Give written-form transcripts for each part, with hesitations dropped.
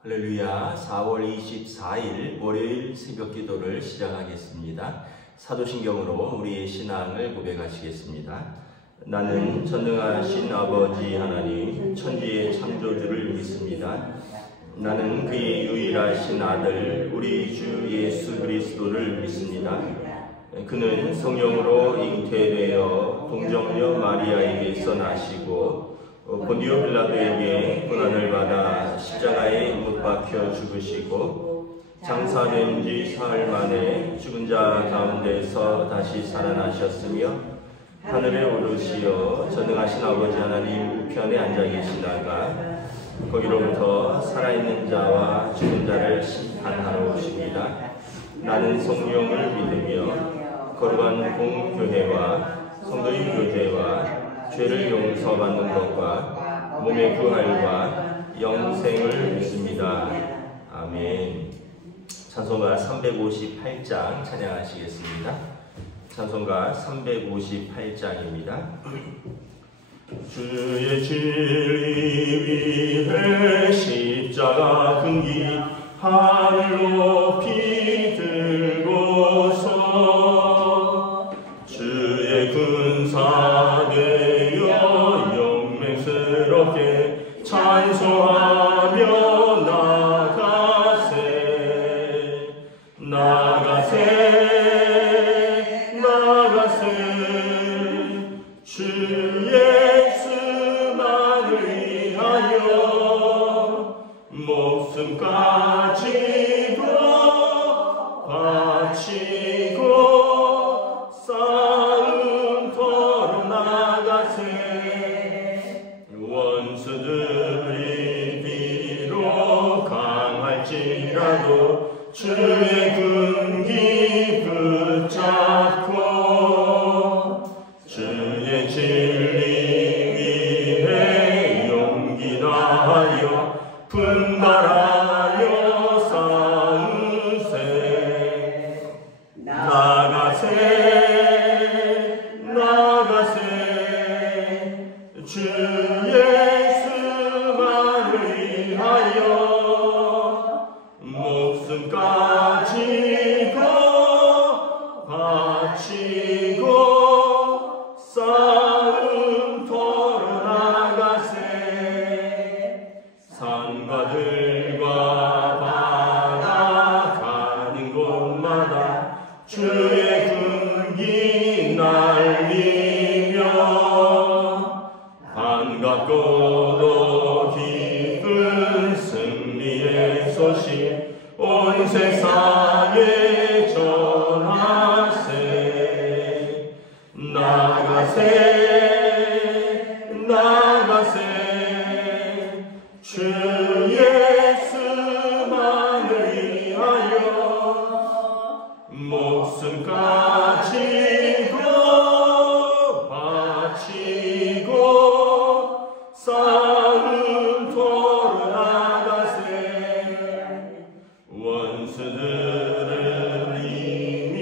할렐루야. 4월 24일 월요일 새벽 기도를 시작하겠습니다. 사도신경으로 우리의 신앙을 고백하시겠습니다. 나는 전능하신 아버지 하나님 천지의 창조주를 믿습니다. 나는 그의 유일하신 아들 우리 주 예수 그리스도를 믿습니다. 그는 성령으로 잉태되어 동정녀 마리아에게서 나시고 본디오 빌라도에게 고난을 받아 십자가에 못 박혀 죽으시고 장사된 지 사흘 만에 죽은 자 가운데서 다시 살아나셨으며 하늘에 오르시어 전능하신 아버지 하나님 우편에 앉아 계시다가 거기로부터 살아있는 자와 죽은 자를 심판하러 오십니다. 나는 성령을 믿으며 거룩한 공교회와 성도의 교제와 죄를 용서받는 것과 몸의 부활과 영생을 믿습니다. 아멘. 찬송가 358장 찬양하시겠습니다. 찬송가 358장입니다. 주의 진리 위해 십자가 근기 하늘 높이 들고서 주의 군사대 영맹스럽게 찬송하며 나가세 주 예수만을 위하여 목숨까지도 바치고 싸움터로 나가세. 원수들이 비록 강할지라도 주의 군기 붙잡고 주의 진리 위해 용기 다하여 분발하여 싸우세. 나가세 주 예수만을 위하여 목숨까지도 바치고 싸움터로 나가세. 산과 들과 바다 가는 곳마다 주의 군기 날리며 반갑고도 기쁜 승리의 소식 온 세상에 전하세. 나가세 주 예수만을 위하여 목숨까지도 바치고 싸움터로 나가세. 원수들은 이미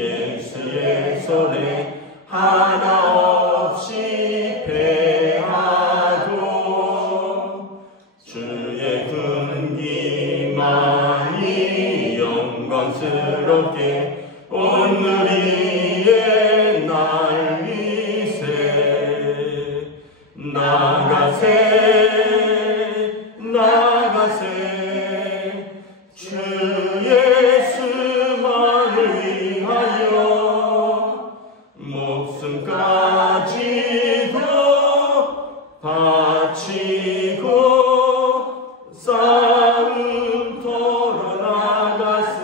예수의 손에 하나 없이 패하고 주의 군기만이 영광스럽게 온누리에 날리세. 나가세 주 예수만을 위하여 목숨까지도 바치고 싸움터로 나가세.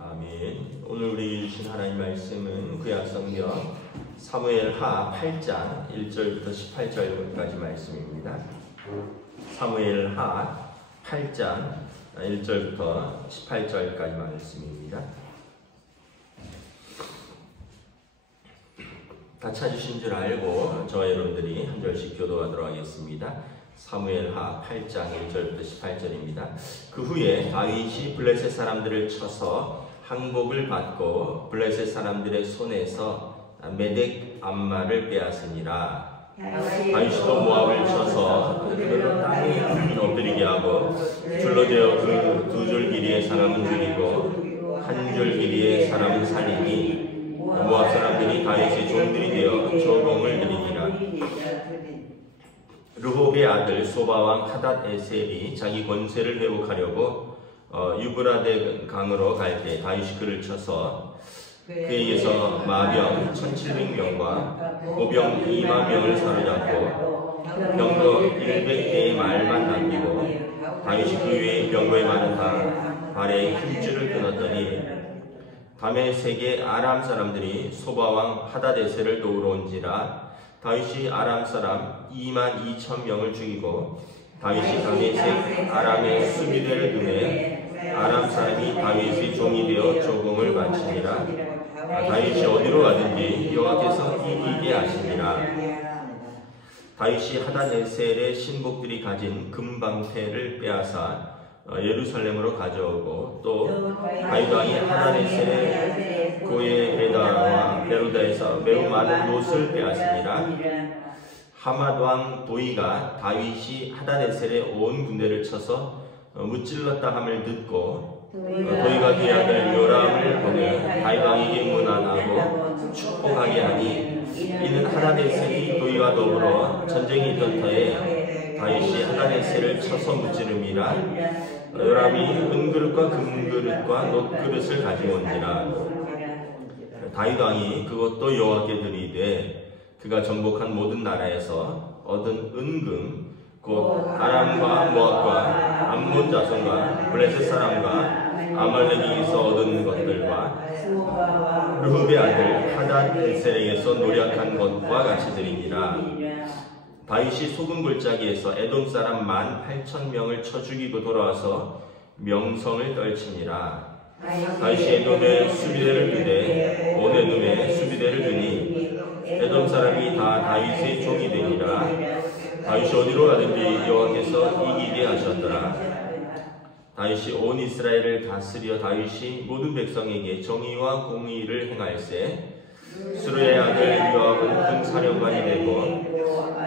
아멘. 오늘 우리 주신 하나님 말씀은 구약성경 사무엘하 8장 1절부터 18절까지 말씀입니다. 사무엘하 8장 1절부터 18절까지 말씀입니다. 다 찾으신 줄 알고 저와 여러분들이 한 절씩 교도하도록 하겠습니다. 사무엘하 8장 1절부터 18절입니다. 그 후에 다윗이 블레셋 사람들을 쳐서 항복을 받고 블레셋 사람들의 손에서 메덱 암마를 빼앗으니라. 다윗도 모압을 쳐서 그들을 르홉의 아들 소바왕 하닷에셀이 자기 권세를 회복하려고 유브라데 강으로 갈 때 다윗이 그를 쳐서 그에게서 마병 1700명과 보병 2만 명을 사로잡고 병거 100대의 말만 남기고 다윗이 그 외의 병거의 많은 발에 힘줄을 끊었더니 다메섹의 아람 사람들이 소바왕 하닷에셀을 도우러 온지라 다윗이 아람 사람 2만 2천 명을 죽이고 다윗이 다메섹 아람의 수비대를 두매 아람 사람이 다윗의 종이 되어 조공을 바치니라. 다윗이 어디로 가든지 여호와께서 이기게 하시니라. 다윗이 하닷에셀의 신복들이 가진 금방패를 빼앗아 예루살렘으로 가져오고 또 다윗 왕이 하닷에셀의 고에베다와 베로다에서 매우 많은 옷을 빼앗으니라. 하맛 왕 도이가 다윗이 하닷에셀의 온 군대를 쳐서 무찔렀다 함을 듣고 도이가 그의 아들 요람을 보내 다윗 왕에게 문안하고 축복하게 하니 이는 하닷에셀이 도이와 더불어 전쟁이 있던 터에 다윗이 하닷에셀을 쳐서 무찌름이라. 요람이 은그릇과 금그릇과 놋그릇을 가지고 온지라. 다윗 왕이 그것도 여호와께 드리되 그가 정복한 모든 나라에서 얻은 은금 곧 아람과 모압과 암몬 자손과 블레셋 사람과 아말렉에게서 얻은 것들과 르홉의 아들 하닷에셀에게서 노력한 것과 같이 드리니라. 다윗이 소금 골짜기에서 에돔 사람 18,000명을 쳐 죽이고 돌아와서 명성을 떨치니라. 다윗이 에돔의 수비대를 두되 온 에돔의 수비대를 두니 에돔 사람이 다 다윗의 종이 되니라. 다윗이 어디로 가든지 여호와께서 이기게 하셨더라. 다윗이 온 이스라엘을 다스려 다윗이 모든 백성에게 정의와 공의를 행할세. 수르의 아들 요압은 큰 사령관이 되고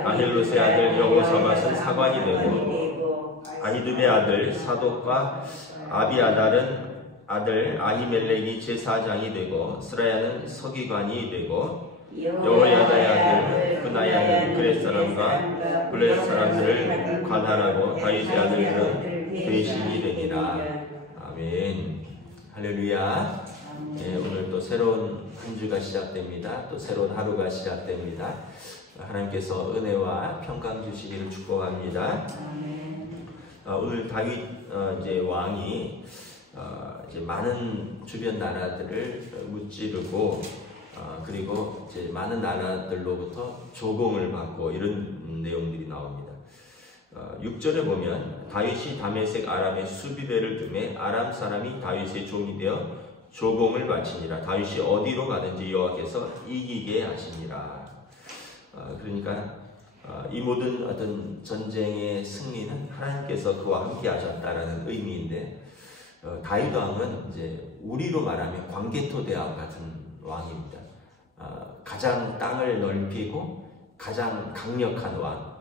아힐롯의 아들 여호사밧은 사관이 되고 아히두베의 아들 사독과 아비아달은 아들 아히멜렉이 제사장이 되고 스라야는 서기관이 되고 여호야다의 아들 브나야는 그렛 사람과 블레셋 사람들을 관할하고 다윗의 아들들은 대신이 되니라. 아멘. 할렐루야. 네, 오늘 또 새로운 한 주가 시작됩니다. 또 새로운 하루가 시작됩니다. 하나님께서 은혜와 평강 주시기를 축복합니다. 오늘 다윗 이제 왕이 이제 많은 주변 나라들을 무찌르고 그리고 이제 많은 나라들로부터 조공을 받고 이런 내용들이 나옵니다. 6절에 보면 다윗이 다메섹 아람의 수비대를 두매 아람 사람이 다윗의 종이 되어 조공을 바치니라. 다윗이 어디로 가든지 여호와께서 이기게 하시니라. 그러니까 이 모든 어떤 전쟁의 승리는 하나님께서 그와 함께 하셨다라는 의미인데 다윗 왕은 이제 우리로 말하면 광개토 대왕 같은 왕입니다. 가장 땅을 넓히고 가장 강력한 왕.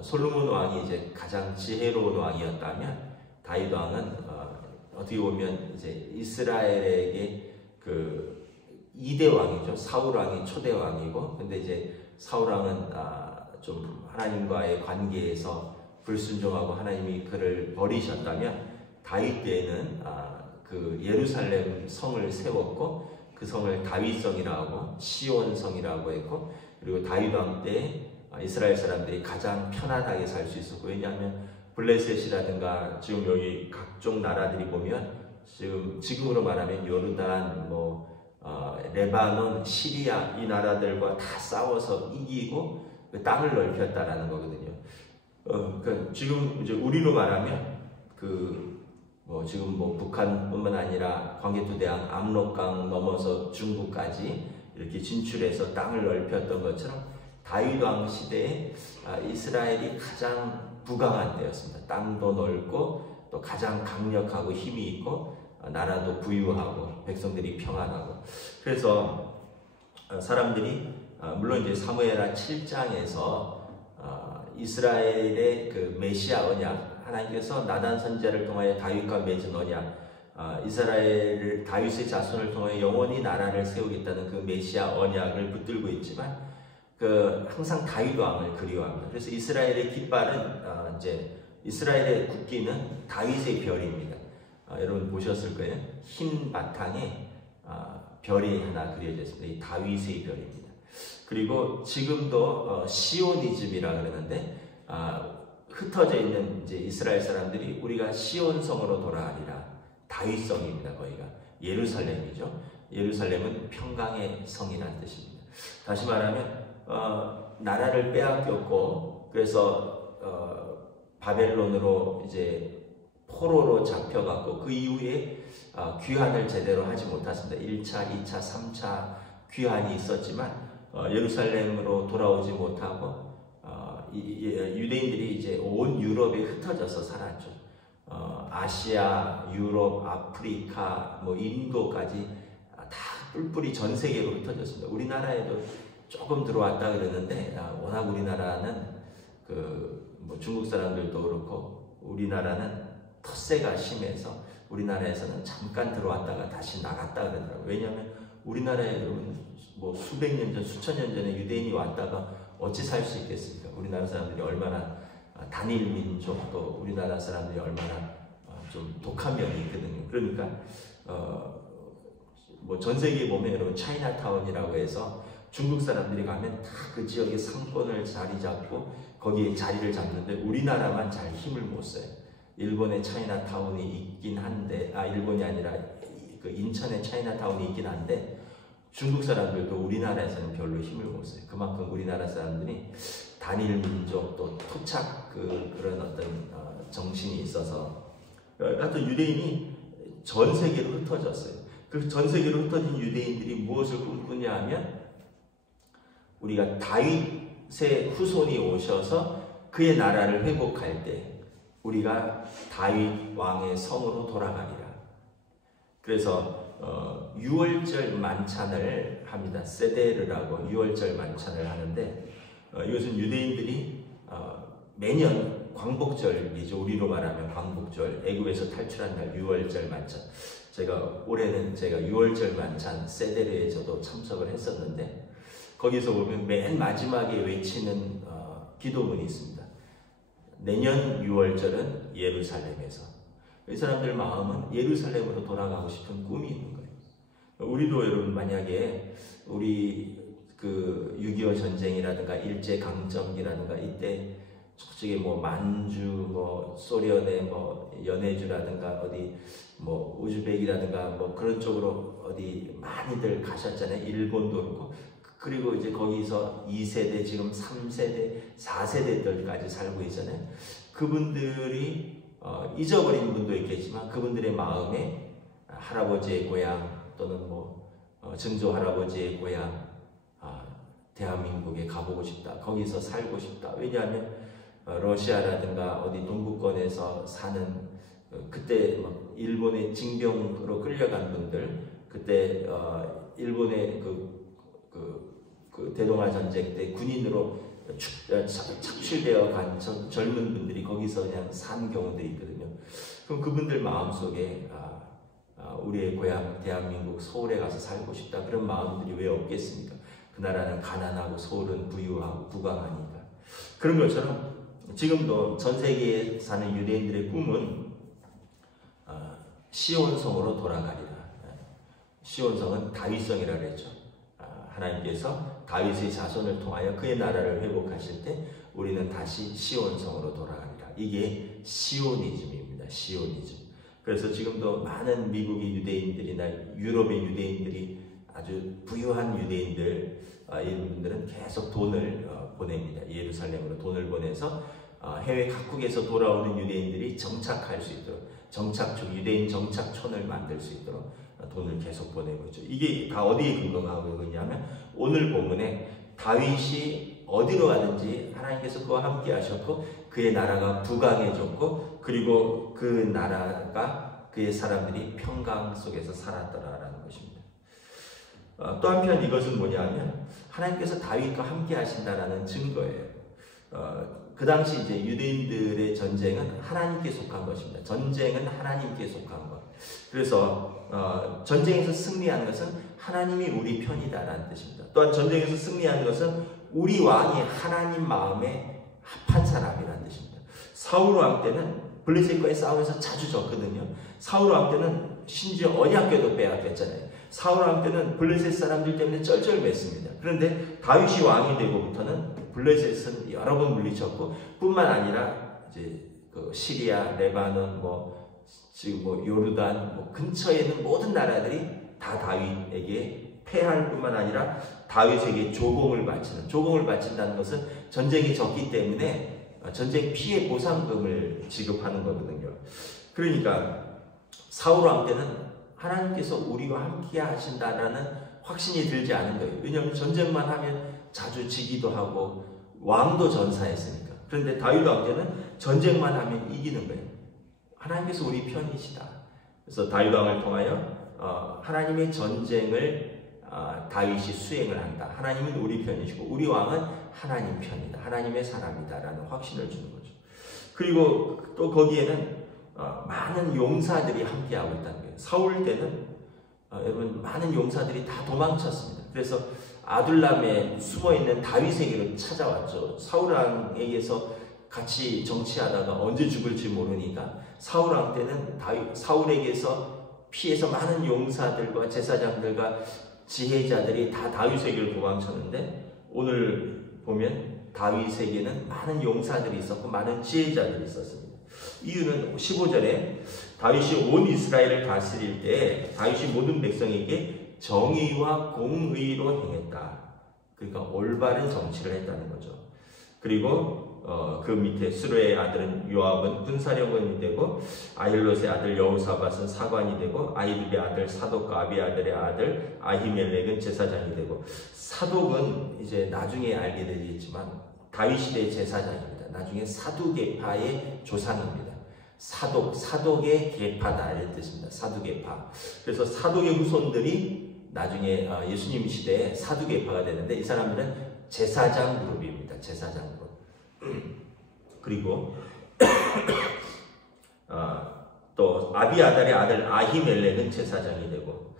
솔로몬 왕이 이제 가장 지혜로운 왕이었다면 다윗 왕은 어떻게 보면 이제 이스라엘에게 그 2대 왕이죠. 사울 왕이 초대 왕이고, 근데 이제 사울 왕은 좀 하나님과의 관계에서 불순종하고 하나님이 그를 버리셨다면 다윗 때에는 그 예루살렘 성을 세웠고 그 성을 다윗성이라고 하고 시온성이라고 했고, 그리고 다윗 왕 때 이스라엘 사람들이 가장 편안하게 살 수 있었고, 왜냐하면 블레셋이라든가 지금 여기 각종 나라들이 보면 지금으로 말하면 요르단, 레바논, 시리아 이 나라들과 다 싸워서 이기고 그 땅을 넓혔다라는 거거든요. 그러니까 지금 이제 우리로 말하면 지금 북한뿐만 아니라 광개토대왕 압록강 넘어서 중국까지 이렇게 진출해서 땅을 넓혔던 것처럼 다윗 왕 시대에 이스라엘이 가장 부강한 때였습니다. 땅도 넓고 또 가장 강력하고 힘이 있고 나라도 부유하고 백성들이 평안하고. 그래서 사람들이 물론 이제 사무엘하 7장에서 이스라엘의 그 메시아 언약, 하나님께서 나단 선지자를 통하여 다윗과 맺은 언약, 이스라엘을 다윗의 자손을 통하여 영원히 나라를 세우겠다는 그 메시아 언약을 붙들고 있지만 항상 다윗 왕을 그리워합니다. 그래서 이스라엘의 깃발은 이제 이스라엘의 국기는 다윗의 별입니다. 여러분 보셨을 거예요. 흰 바탕에 별이 하나 그려져 있습니다. 이 다윗의 별입니다. 그리고 지금도 시오니즘이라 그러는데 흩어져 있는 이제 이스라엘 사람들이 우리가 시온성으로 돌아가리라. 다윗성입니다. 거기가 예루살렘이죠. 예루살렘은 평강의 성이라는 뜻입니다. 다시 말하면 나라를 빼앗겼고 그래서 바벨론으로 이제 포로로 잡혀갔고 그 이후에 귀환을 제대로 하지 못했습니다. 1차, 2차, 3차 귀환이 있었지만 예루살렘으로 돌아오지 못하고 유대인들이 이제 온 유럽에 흩어져서 살았죠. 아시아, 유럽, 아프리카, 뭐 인도까지 다 뿔뿔이 전 세계로 흩어졌습니다. 우리나라에도 조금 들어왔다 그러는데 워낙 우리나라는 뭐 중국 사람들도 그렇고 우리나라는 텃세가 심해서 우리나라에서는 잠깐 들어왔다가 다시 나갔다 그러더라고요. 왜냐하면 우리나라에 여러분 뭐 수백 년 전, 수천 년 전에 유대인이 왔다가 어찌 살 수 있겠습니까? 우리나라 사람들이 얼마나 단일 민족도 우리나라 사람들이 얼마나 좀 독한 면이 있거든요. 그러니까 뭐 전 세계에 보면 여러분 차이나타운이라고 해서 중국 사람들이 가면 다 그 지역의 상권을 자리 잡고 거기에 자리를 잡는데 우리나라만 잘 힘을 못 써요. 일본의 차이나타운이 있긴 한데 일본이 아니라 그 인천의 차이나타운이 있긴 한데 중국 사람들도 우리나라에서는 별로 힘을 못 써요. 그만큼 우리나라 사람들이 단일 민족 또 토착 그런 어떤 정신이 있어서 하여튼 유대인이 전 세계로 흩어졌어요. 그 전 세계로 흩어진 유대인들이 무엇을 꿈꾸냐 하면 우리가 다윗의 후손이 오셔서 그의 나라를 회복할 때 우리가 다윗 왕의 성으로 돌아가리라. 그래서 6월절 만찬을 합니다. 세데르라고 6월절 만찬을 하는데 이것은 유대인들이 매년 광복절이죠. 우리로 말하면 광복절, 애굽에서 탈출한 날 6월절 만찬. 올해는 제가 6월절 만찬 세데르에 저도 참석을 했었는데 거기서 보면 맨 마지막에 외치는 기도문이 있습니다. 내년 6월절은 예루살렘에서. 이 사람들 마음은 예루살렘으로 돌아가고 싶은 꿈이 있는 거예요. 우리도 여러분 만약에 우리 6.25 전쟁이라든가 일제강점기라든가 이때 솔직히 뭐 만주, 뭐 소련의 뭐 연해주라든가 어디 뭐 우즈벡이라든가 뭐 그런 쪽으로 어디 많이들 가셨잖아요. 일본도 그렇고. 그리고 이제 거기서 2세대, 지금 3세대, 4세대들까지 살고 있잖아요. 그분들이 잊어버린 분도 있겠지만 그분들의 마음에 할아버지의 고향 또는 뭐 증조 할아버지의 고향 대한민국에 가보고 싶다. 거기서 살고 싶다. 왜냐하면 러시아라든가 어디 동구권에서 사는 그때 일본의 징병으로 끌려간 분들, 그때 일본의 그 대동아 전쟁 때 군인으로 착출되어 간 젊은 분들이 거기서 그냥 산 경우들이 있거든요. 그럼 그분들 마음속에 우리의 고향 대한민국 서울에 가서 살고 싶다 그런 마음들이 왜 없겠습니까? 그 나라는 가난하고 서울은 부유하고 부강하니까. 그런 것처럼 지금도 전 세계에 사는 유대인들의 꿈은 시온성으로 돌아가리라. 시온성은 다윗성이라고 했죠. 하나님께서 다윗의 자손을 통하여 그의 나라를 회복하실 때 우리는 다시 시온성으로 돌아가리라. 이게 시오니즘입니다. 시오니즘. 그래서 지금도 많은 미국의 유대인들이나 유럽의 유대인들이 아주 부유한 유대인들, 이분들은 계속 돈을 보냅니다. 예루살렘으로 돈을 보내서 해외 각국에서 돌아오는 유대인들이 정착할 수 있도록 유대인 정착촌을 만들 수 있도록 돈을 계속 보내고 있죠. 이게 다 어디에 근거하고 있냐면 오늘 본문에 다윗이 어디로 가든지 하나님께서 그와 함께 하셨고 그의 나라가 부강해졌고 그리고 그 나라가 그의 사람들이 평강 속에서 살았더라라는 것입니다. 또 한편 이것은 뭐냐면 하나님께서 다윗과 함께 하신다라는 증거예요. 그 당시 이제 유대인들의 전쟁은 하나님께 속한 것입니다. 전쟁은 하나님께 속한 것. 그래서 전쟁에서 승리하는 것은 하나님이 우리 편이다라는 뜻입니다. 또한 전쟁에서 승리하는 것은 우리 왕이 하나님 마음에 합한 사람이라는 뜻입니다. 사울 왕 때는 블레셋과의 싸움에서 자주 졌거든요. 사울 왕 때는 심지어 언약궤도 빼앗겼잖아요. 사울 왕 때는 블레셋 사람들 때문에 쩔쩔맸습니다. 그런데 다윗이 왕이 되고부터는 블레셋은 여러 번 물리쳤고, 뿐만 아니라 이제 그 시리아, 레바논, 지금 요르단 근처에 있는 모든 나라들이 다 다윗에게 패할 뿐만 아니라 다윗에게 조공을 바친다는 것은 전쟁이 졌기 때문에 전쟁 피해 보상금을 지급하는 거거든요. 그러니까 사울 왕 때는 하나님께서 우리와 함께 하신다라는 확신이 들지 않은 거예요. 왜냐하면 전쟁만 하면 자주 지기도 하고 왕도 전사했으니까. 그런데 다윗 왕 때는 전쟁만 하면 이기는 거예요. 하나님께서 우리 편이시다. 그래서 다윗 왕을 통하여 하나님의 전쟁을 다윗이 수행을 한다. 하나님은 우리 편이시고 우리 왕은 하나님 편이다. 하나님의 사람이다 라는 확신을 주는 거죠. 그리고 또 거기에는 많은 용사들이 함께하고 있다는 거예요. 사울 때는 여러분 많은 용사들이 다 도망쳤습니다. 그래서 아둘람에 숨어있는 다윗에게로 찾아왔죠. 사울 왕에게서 같이 정치하다가 언제 죽을지 모르니까 사울 왕 때는 사울에게서 피해서 많은 용사들과 제사장들과 지혜자들이 다 다윗에게로 도망쳤는데, 오늘 보면 다윗에게는 많은 용사들이 있었고 많은 지혜자들이 있었습니다. 이유는 15절에 다윗이 온 이스라엘을 다스릴 때 다윗이 모든 백성에게 정의와 공의로 행했다. 그러니까 올바른 정치를 했다는 거죠. 그리고 그 밑에 스루의 아들은 요압은 군사령관이 되고, 아힐롯의 아들 여호사밧은 사관이 되고, 아히두의 아들 사독과 아비아들의 아들 아히멜렉은 제사장이 되고, 사독은 이제 나중에 알게 되겠지만 다윗 시대의 제사장입니다. 나중에 사두개파의 조상입니다. 사독의 계파다 이런 뜻입니다. 사두개파. 그래서 사독의 후손들이 나중에 예수님 시대에 사두개파가 되는데, 이 사람들은 제사장 그룹입니다. 제사장 그룹. 그리고 또 아비아달의 아들 아히멜렉은 제사장이 되고,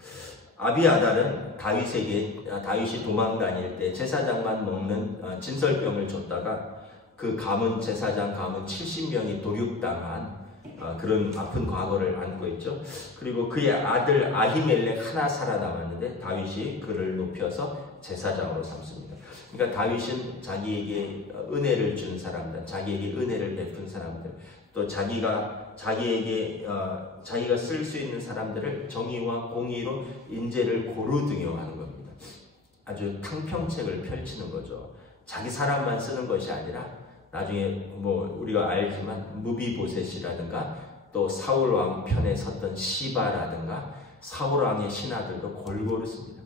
아비아달은 다윗이 도망 다닐 때 제사장만 먹는 진설병을 줬다가 그 제사장 가문 70명이 도륙당한 그런 아픈 과거를 안고 있죠. 그리고 그의 아들 아히멜렉 하나 살아남았는데 다윗이 그를 높여서 제사장으로 삼습니다. 그러니까 다윗은 자기에게 은혜를 준 사람들, 자기에게 은혜를 베푼 사람들, 또 자기가 쓸 수 있는 사람들을 정의와 공의로 인재를 고루 등용하는 겁니다. 아주 탕평책을 펼치는 거죠. 자기 사람만 쓰는 것이 아니라 나중에 우리가 알지만 무비보셋이라든가 또 사울 왕 편에 섰던 시바라든가 사울 왕의 신하들도 골고루 씁니다.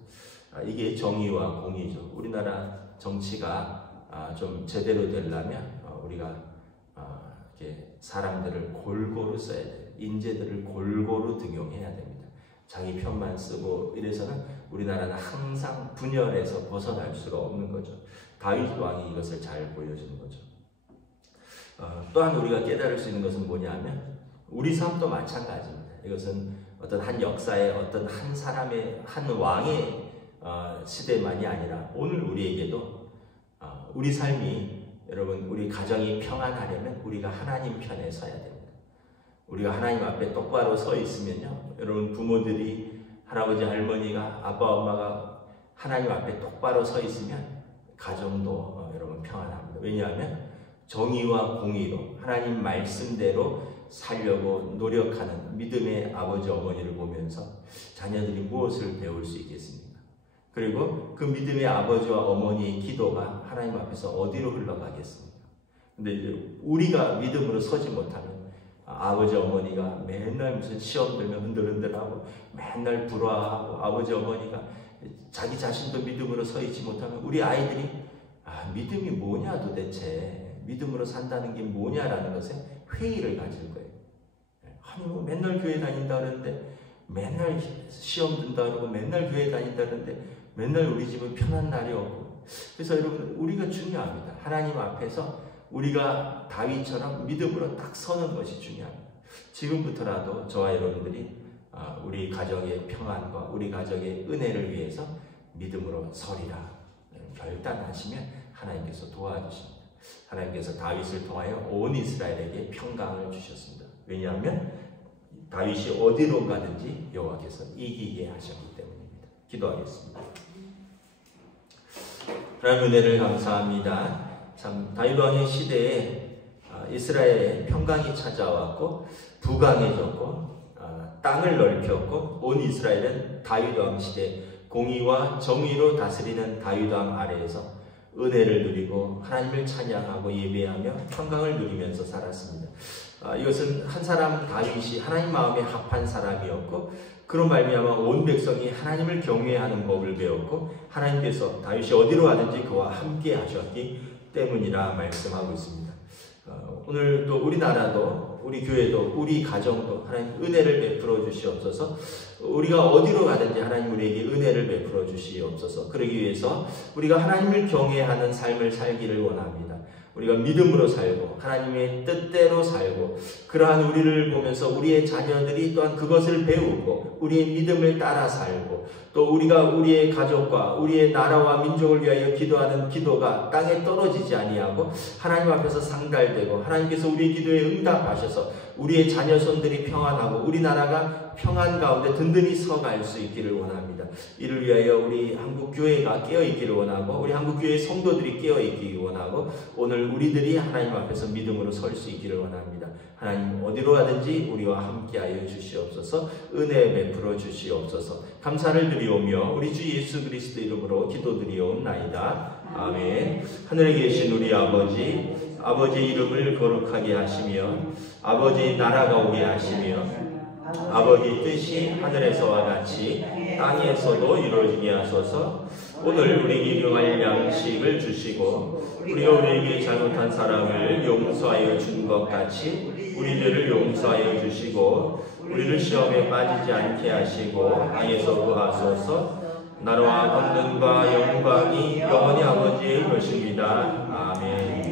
이게 정의와 공의죠. 우리나라 정치가 좀 제대로 되려면 우리가 이렇게 사람들을 골고루 써야 돼요. 인재들을 골고루 등용해야 됩니다. 자기 편만 쓰고 이래서는 우리나라는 항상 분열에서 벗어날 수가 없는 거죠. 다윗 왕이 이것을 잘 보여주는 거죠. 또한 우리가 깨달을 수 있는 것은 뭐냐면 우리 삶도 마찬가지입니다. 이것은 어떤 한 역사의 어떤 한 사람의 한 왕의 시대만이 아니라 오늘 우리에게도 우리 삶이, 여러분, 우리 가정이 평안하려면 우리가 하나님 편에 서야 됩니다. 우리가 하나님 앞에 똑바로 서 있으면요, 여러분, 부모들이, 할아버지 할머니가, 아빠 엄마가 하나님 앞에 똑바로 서 있으면 가정도 여러분 평안합니다. 왜냐하면 정의와 공의로 하나님 말씀대로 살려고 노력하는 믿음의 아버지 어머니를 보면서 자녀들이 무엇을 배울 수 있겠습니까? 그리고 그 믿음의 아버지와 어머니의 기도가 하나님 앞에서 어디로 흘러가겠습니까? 근데 이제 우리가 믿음으로 서지 못하면 아버지 어머니가 맨날 무슨 시험 들면 흔들흔들하고 맨날 불화하고, 아버지 어머니가 자기 자신도 믿음으로 서 있지 못하면 우리 아이들이 믿음이 뭐냐, 도대체 믿음으로 산다는 게 뭐냐라는 것에 회의를 가질 거예요. 아니 맨날 교회 다닌다 그러는데, 맨날 시험 든다 그러고, 맨날 교회 다닌다 그러는데 맨날 우리 집은 편한 날이 없고. 그래서 여러분, 우리가 중요합니다. 하나님 앞에서 우리가 다윗처럼 믿음으로 딱 서는 것이 중요합니다. 지금부터라도 저와 여러분들이 우리 가정의 평안과 우리 가정의 은혜를 위해서 믿음으로 서리라 결단하시면 하나님께서 도와주십니다. 하나님께서 다윗을 통하여 온 이스라엘에게 평강을 주셨습니다. 왜냐하면 다윗이 어디로 가든지 여호와께서 이기게 하셨기 때문입니다. 기도하겠습니다. 하나님 은혜를 감사합니다. 참 다윗 왕의 시대에 이스라엘에 평강이 찾아왔고 부강해졌고 땅을 넓혔고 온 이스라엘은 다윗 왕 시대 공의와 정의로 다스리는 다윗 왕 아래에서 은혜를 누리고 하나님을 찬양하고 예배하며 평강을 누리면서 살았습니다. 이것은 한 사람 다윗이 하나님 마음에 합한 사람이었고 그로 말미암아 온 백성이 하나님을 경외하는 법을 배웠고 하나님께서 다윗이 어디로 가든지 그와 함께 하셨기 때문이라 말씀하고 있습니다. 오늘 또 우리나라도 우리 교회도 우리 가정도 하나님 은혜를 베풀어 주시옵소서. 우리가 어디로 가든지 하나님 우리에게 은혜를 베풀어 주시옵소서. 그러기 위해서 우리가 하나님을 경외하는 삶을 살기를 원합니다. 우리가 믿음으로 살고 하나님의 뜻대로 살고 그러한 우리를 보면서 우리의 자녀들이 또한 그것을 배우고 우리의 믿음을 따라 살고 또 우리가 우리의 가족과 우리의 나라와 민족을 위하여 기도하는 기도가 땅에 떨어지지 아니하고 하나님 앞에서 상달되고 하나님께서 우리의 기도에 응답하셔서 우리의 자녀손들이 평안하고 우리나라가 평안 가운데 든든히 서갈 수 있기를 원합니다. 이를 위하여 우리 한국교회가 깨어있기를 원하고 우리 한국교회 성도들이 깨어있기를 원하고 오늘 우리들이 하나님 앞에서 믿음으로 설 수 있기를 원합니다. 하나님 어디로 가든지 우리와 함께하여 주시옵소서. 은혜 베풀어 주시옵소서. 감사를 드리오며 우리 주 예수 그리스도 이름으로 기도드리옵나이다. 아멘. 하늘에 계신 우리 아버지 이름을 거룩하게 하시며 아버지 나라가 오게 하시며 아버지 뜻이 하늘에서와 같이 땅에서도 이루어지게 하소서. 오늘 우리에게 일용할 양식을 주시고 우리가 우리에게 잘못한 사람을 용서하여 준 것 같이 우리들을 용서하여 주시고 우리를 시험에 빠지지 않게 하시고 악에서 구하소서. 나라와 권능과 영광이 영원히 아버지의 것입니다. 아멘.